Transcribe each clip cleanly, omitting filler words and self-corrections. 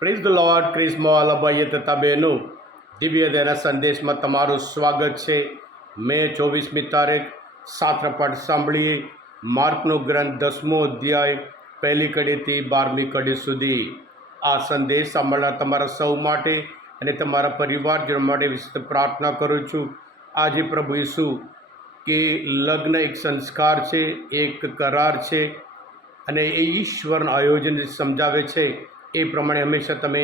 Praise the lord. ક્રિસ્મા ભાઈએ તથા બહેનો, દિવ્ય દયાના સંદેશમાં તમારું સ્વાગત છે. મે 24મી તારીખ સાત્રપાઠ સાંભળીએ. માર્કનો ગ્રંથ 10મો અધ્યાય પહેલી કડીથી 12મી કડી સુધી. આ સંદેશ સાંભળનાર તમારા સૌ માટે અને તમારા પરિવારજનો માટે વિશેષ પ્રાર્થના કરું છું. આજે પ્રભુ ઈસુ કે લગ્ન એક સંસ્કાર છે, એક કરાર છે અને એ ઈશ્વરના આયોજન સમજાવે છે. એ પ્રમાણે હંમેશા તમે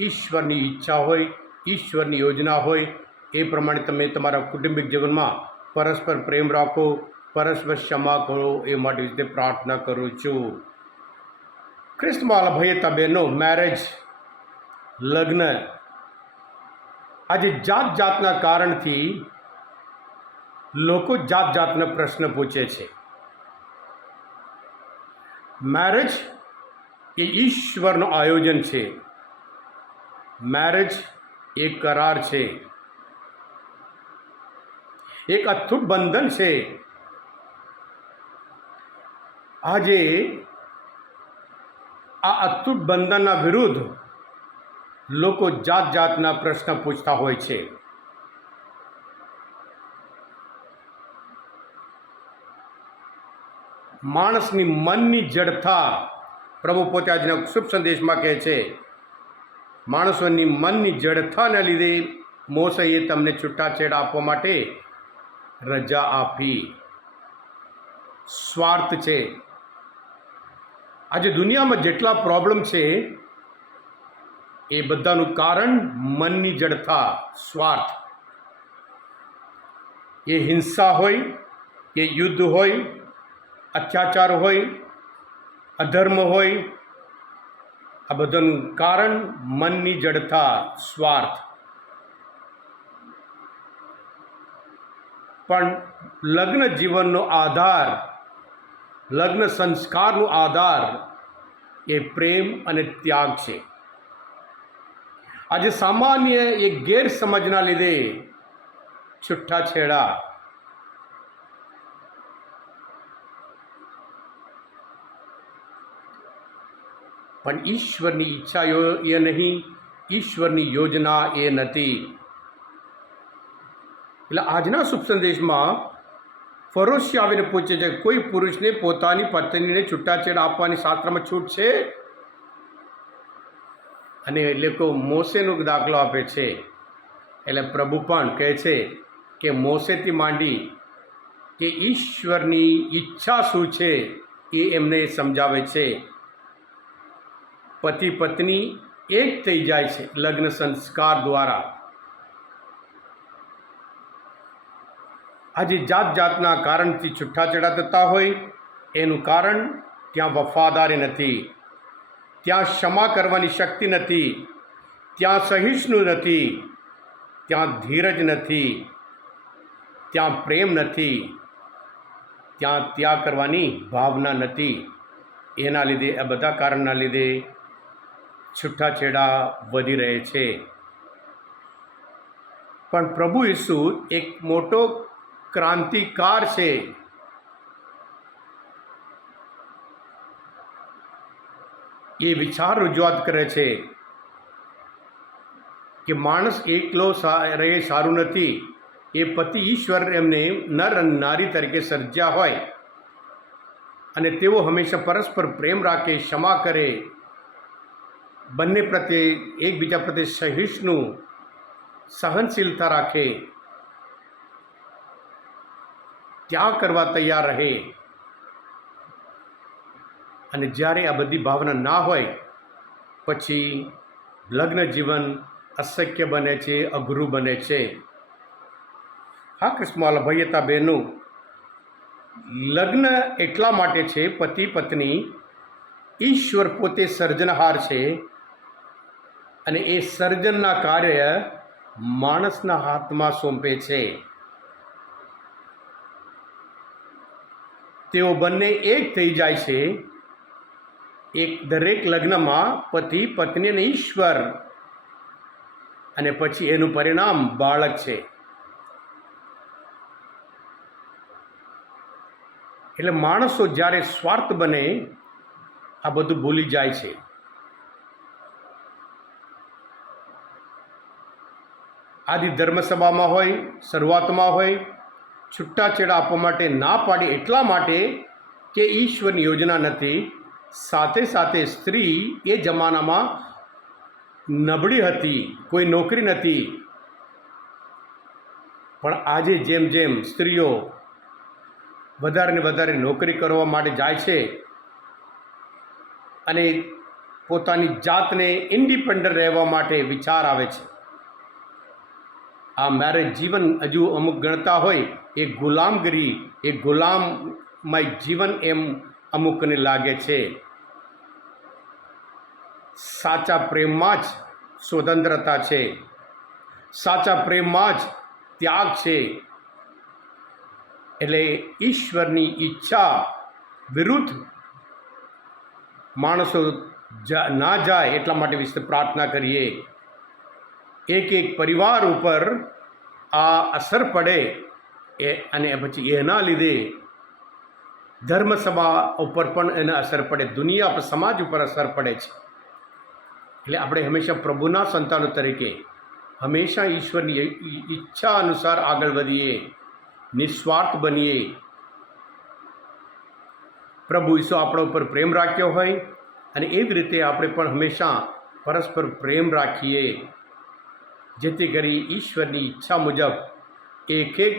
ઈશ્વરની ઈચ્છા હોય, ઈશ્વરની યોજના હોય એ પ્રમાણે તમે તમારા કુટુંબિક જીવનમાં પરસ્પર પ્રેમ રાખો, પરસ્પર ક્ષમા કરો, એ માટે રીતે પ્રાર્થના કરું છું. ખ્રિસ્તમાં ભાઈ બહેનો, મેરેજ, લગ્ન આજે જાત જાતના કારણથી લોકો જાત જાતના પ્રશ્ન પૂછે છે. મેરેજ એ ઈશ્વરનું આયોજન છે. મેરેજ એ કરાર છે, એક અતૂટ બંધન છે. આજે આ અતૂટ બંધનના વિરુદ્ધ લોકો જાત જાતના પ્રશ્ન પૂછતા હોય છે. માણસની મનની જડતા પ્રભુ પોતે આજના શુભ સંદેશમાં કહે છે, માણસોની મનની જડતાને લીધે મોસેએ તમને છૂટાછેડા આપવા માટે રજા આપી. સ્વાર્થ છે. આજે દુનિયામાં જેટલા પ્રોબ્લેમ છે એ બધાનું કારણ મનની જડતા, સ્વાર્થ. એ હિંસા હોય, એ યુદ્ધ હોય, અત્યાચાર હોય, અધર્મ હોય, આ બધાનું કારણ મનની જડતા, સ્વાર્થ. પણ લગ્ન જીવનનો આધાર, લગ્ન સંસ્કારનો આધાર એ પ્રેમ અને ત્યાગ છે. આજે સામાન્ય એક ગેરસમજના લીધે છૂટાછેડા, પણ ઈશ્વરની ઈચ્છા એ નહીં, ઈશ્વરની યોજના એ નથી. એટલે આજના શુભ સંદેશમાં ફરોશી આવીને પૂછે છે, કોઈ પુરુષને પોતાની પત્નીને છૂટાછેડા આપવાની શાસ્ત્રમાં છૂટ છે? અને લોકો મોસેનો દાખલો આપે છે. એટલે પ્રભુ પણ કહે છે કે મોસેથી માંડી કે ઈશ્વરની ઈચ્છા શું છે એ એમને સમજાવે છે. પતિ પત્ની એક થઈ જાય છે લગ્ન સંસ્કાર દ્વારા. આજે જાત જાતના કારણથી છૂટાછેડા થતા હોય, એનું કારણ ત્યાં વફાદારી નથી, ત્યાં ક્ષમા કરવાની શક્તિ નથી, ત્યાં સહિષ્ણુ નથી, ત્યાં ધીરજ નથી, ત્યાં પ્રેમ નથી, ત્યાં ત્યાગ કરવાની ભાવના નથી. એના લીધે, આ બધા કારણના લીધે છૂટાછેડા વધી રહે છે. પણ પ્રભુ ઈસુ એક મોટો ક્રાંતિકાર છે. એ વિચાર રજૂઆત કરે છે કે માણસ એકલો રહે સારું નથી. એ પતિ ઈશ્વર એમને નર અને નારી તરીકે સર્જ્યા હોય અને તેઓ હંમેશા પરસ્પર પ્રેમ રાખે, ક્ષમા કરે, બંને પ્રત્યે એકબીજા પ્રત્યે સહિષ્ણુ, સહનશીલતા રાખે, ત્યાગ કરવા તૈયાર રહે. અને જ્યારે આ બધી ભાવના ના હોય પછી લગ્ન જીવન અશક્ય બને છે, અઘરું બને છે. હા કૃષ્ણવાલા ભાઈ હતા બહેનો, લગ્ન એટલા માટે છે, પતિ પત્ની, ઈશ્વર પોતે સર્જનહાર છે અને એ સર્જનના કાર્ય માણસના હાથમાં સોંપે છે. તેઓ બંને એક થઈ જાય છે. એક દરેક લગ્નમાં પતિ પત્ની અને ઈશ્વર, અને પછી એનું પરિણામ બાળક છે. એટલે માણસો જ્યારે સ્વાર્થ બને આ બધું ભૂલી જાય છે. આદિ ધર્મસભામાં હોય, શરૂઆતમાં હોય, છૂટાછેડા આપવા માટે ના પાડી એટલા માટે કે ઈશ્વરની યોજના નથી. સાથે સાથે સ્ત્રી એ જમાનામાં નબળી હતી, કોઈ નોકરી નથી. પણ આજે જેમ જેમ સ્ત્રીઓ વધારે ને વધારે નોકરી કરવા માટે જાય છે અને પોતાની જાતને ઇન્ડિપેન્ડન્ટ રહેવા માટે વિચાર આવે છે, આ મેરેજ જીવન હજુ અમુક ગણતા હોય એ ગુલામગીરી, એ ગુલામમય જીવન એમ અમુકને લાગે છે. સાચા પ્રેમમાં જ સ્વતંત્રતા છે, સાચા પ્રેમમાં જ ત્યાગ છે. એટલે ઈશ્વરની ઈચ્છા વિરુદ્ધ માણસો ના જાય એટલા માટે વિશે પ્રાર્થના કરીએ. એક એક પરિવાર ઉપર આ અસર પડે અને પછી એના લીધે ધર્મસભા ઉપર પણ એને અસર પડે, દુનિયા પર, સમાજ ઉપર અસર પડે છે. એટલે આપણે હંમેશા પ્રભુના સંતાનો તરીકે હંમેશા ઈશ્વરની ઈચ્છા અનુસાર આગળ વધીએ, નિસ્વાર્થ બનીએ. પ્રભુ ઈસુ આપણા ઉપર પ્રેમ રાખ્યો હોય અને એ જ રીતે આપણે પણ હંમેશા પરસ્પર પ્રેમ રાખીએ, જેથી કરી ઈશ્વરની ઈચ્છા મુજબ એક એક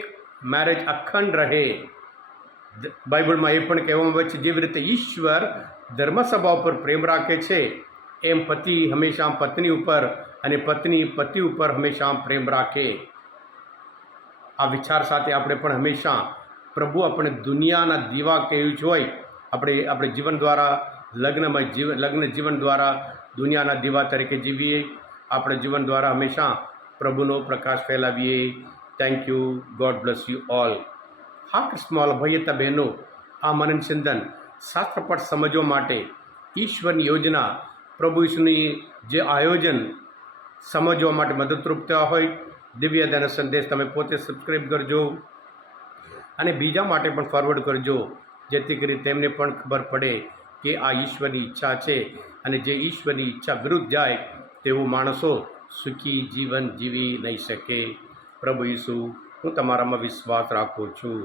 મેરેજ અખંડ રહે. બાઇબલમાં એ પણ કહેવામાં આવે છે જેવી રીતે ઈશ્વર ધર્મસભા ઉપર પ્રેમ રાખે છે એમ પતિ હંમેશા પત્ની ઉપર અને પત્ની પતિ ઉપર હંમેશા પ્રેમ રાખે. આ વિચાર સાથે આપણે પણ હંમેશા પ્રભુ આપણે દુનિયાના દીવા કહ્યું છે હોય, આપણે જીવન દ્વારા લગ્ન જીવન દ્વારા દુનિયાના દીવા તરીકે જીવીએ. આપણે જીવન દ્વારા હંમેશા પ્રભુનો પ્રકાશ ફેલાવીએ. Thank you. God bless you all. હા કૃષ્ણવાલ ભાઈ હતા બહેનો, આ મનન ચિંતન શાસ્ત્રપાઠ સમજવા માટે ઈશ્વરની યોજના, પ્રભુ ઈસુની જે આયોજન સમજવા માટે મદદરૂપ થયા હોય, દિવ્યદાન સંદેશ તમે પોતે સબસ્ક્રાઈબ કરજો અને બીજા માટે પણ ફોરવર્ડ કરજો, જેથી કરી તેમને પણ ખબર પડે કે આ ઈશ્વરની ઈચ્છા છે અને જે ઈશ્વરની ઈચ્છા વિરુદ્ધ જાય તેવો માણસો સુખી જીવન જીવી નહીં શકે. પ્રભુ ઈસુ, હું તમારામાં વિશ્વાસ રાખું છું.